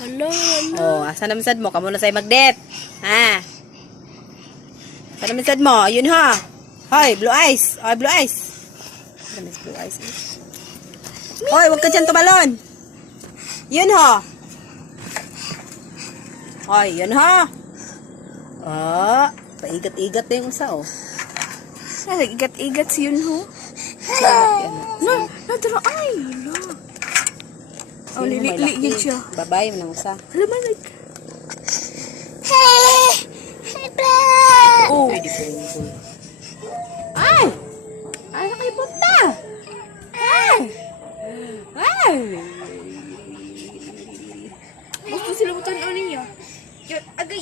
Hala, hala. Oh, asa naman sad mo? Kamu na say magdet. Ha? Asa naman sad mo? Yun ha. Hoy, blue eyes. Hoy, blue eyes. Ano is blue eyes? Hoy, wag ka dyan tumalon. Yun ha. Hoy, yun ha. Ah, paigat-igat na yung isa oh. Nag-igat-igat si Yun Ho. No, nadara ay. Hala. Oh, lili-ligid siya. Babae mo lang usa. Hala, malag. Oh,